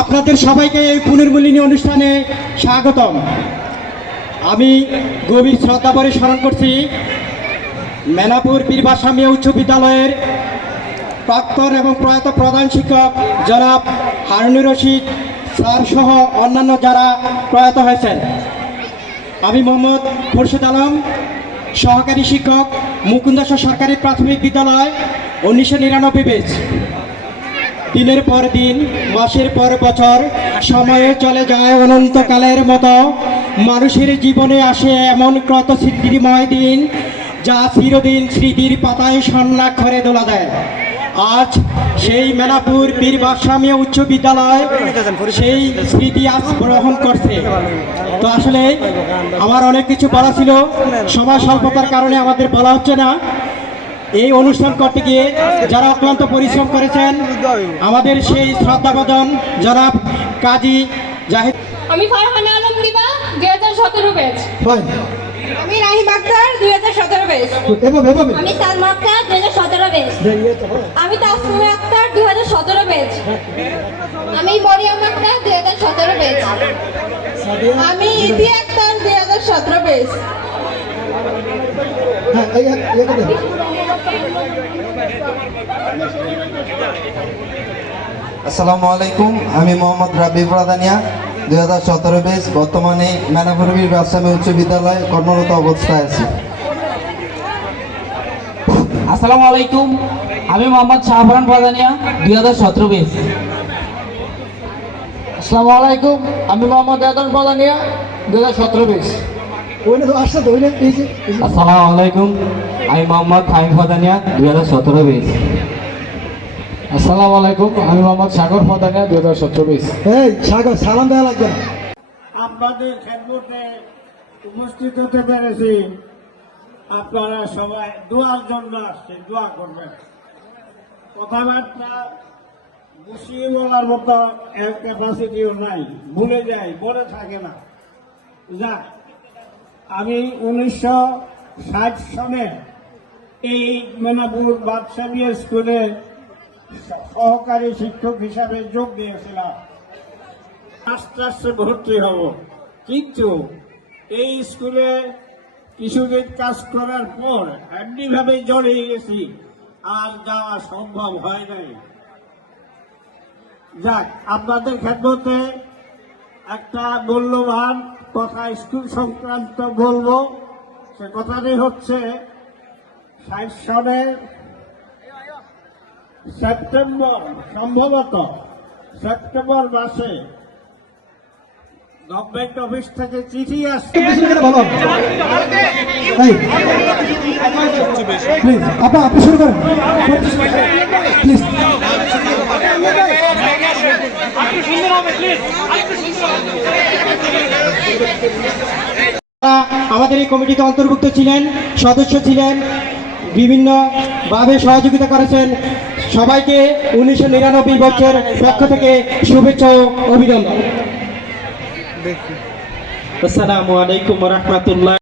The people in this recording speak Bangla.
আপনাদের সবাইকে এই পুনর্মিলনী অনুষ্ঠানে স্বাগতম। আমি গভীর শ্রদ্ধা ভরে স্মরণ করছি মেনাপুর পীর বাদশাহ মিয়া উচ্চ বিদ্যালয়ের প্রাক্তন এবং প্রয়াত প্রধান শিক্ষক জনাব হারুনুর রশিদ স্যার সহ অন্যান্য যারা প্রয়াত হয়েছেন। আমি মোহাম্মদ খোরশেদ আলম, সহকারী শিক্ষক, মুকুন্দাসর সরকারি প্রাথমিক বিদ্যালয়, 1999 ব্যাচ। দিনের পর দিন, মাসের পর বছর, সময়ে চলে যায় অনন্তকালের মতো। মানুষের জীবনে আসে এমন কত স্মৃতিময় দিন, যা চিরদিন স্মৃতির পাতায় স্বর্ণাক্ষরে দোলা দেয়। আজ সেই মেনাপুর পীর বাদশাহ মিয়া উচ্চ বিদ্যালয় সেই স্মৃতি আজ গ্রহণ করছে। তো আসলে আমার অনেক কিছু বলা ছিল, সময় স্বল্পতার কারণে আমাদের বলা হচ্ছে না। এই অনুষ্ঠান করতে গিয়ে যারা অক্লান্ত পরিশ্রম করেছেন, আমাদের সেই শ্রদ্ধাভাজন জনাব কাজী জাহিদ। আমি ফারহানা আলম দিবা, 2017 ব্যাচ। আমি রাহিম আক্তার, 2017 ব্যাচ। আমি সালমা আক্তার, 2017 ব্যাচ। আমি তাসমিমা আক্তার, 2017 ব্যাচ। আমি মরিয়ম আক্তার, 2017 ব্যাচ। আমি ইতি আক্তার, 2017 ব্যাচ। আসসালামু আলাইকুম, আমি মোহাম্মদ রাবি প্রধানিয়া, 2017 ব্যাচ। বর্তমানে মেনাপুর পীর বাদশাহ মিয়া উচ্চ বিদ্যালয়ে কর্মরত অবস্থায় আছি। আসসালামু আলাইকুম, আমি মোহাম্মদ শাহফরান প্রধানিয়া, 2017 ব্যাচ। আসসালামু আলাইকুম, আমি মোহাম্মদ আদম প্রধানিয়া, 2017 ব্যাচ। আসসালামু আলাইকুম, আমি মোহাম্মদ ফাহিম প্রধানিয়া, 2017 ব্যাচ। আসসালামু আলাইকুম, আমি মোহাম্মদ সাগর প্রধানিয়া, 2017 ব্যাচ। এই সাগর, সালাম দেওয়া লাগবে না। আপনাদের খেদমতে উপস্থিত হতে পেরেছি। আপনারা সবাই দোয়ার জন্য আসছে, দোয়া করবেন। কথাবার্তা গুছিয়ে বলার মতো ক্যাপাসিটিও নাই, ভুলে যাই, মনে থাকে না। যাক, আমি 1960 সনে এই মেনাপুর বাদশাহ মিয়া স্কুলে সহকারী শিক্ষক হিসাবে যোগ দিয়েছিলাম। আস্তে আস্তে ভর্তি হব, কিন্তু এই স্কুলে কিছুদিন কাজ করার পর এমনিভাবে জড়িয়ে গেছি, আর যাওয়া সম্ভব হয় নাই। যাক, আপনাদের খেদমতে একটা মূল্যবান কথা স্কুল সংক্রান্ত বলবো। সে কথাটি হচ্ছে 60 সনের সেপ্টেম্বর, সম্ভবত সেপ্টেম্বর মাসে গভর্নমেন্ট অফিস থেকে চিঠি আসছে। আপনি শুরু করেন প্লিজ। আমাদের এই কমিটিতে অন্তর্ভুক্ত ছিলেন, সদস্য ছিলেন, বিভিন্নভাবে সহযোগিতা করেছেন। সবাইকে 1999 বছর পক্ষ থেকে শুভেচ্ছা ও অভিনন্দন। আসসালামু আলাইকুম ওয়া রাহমাতুল্লাহ।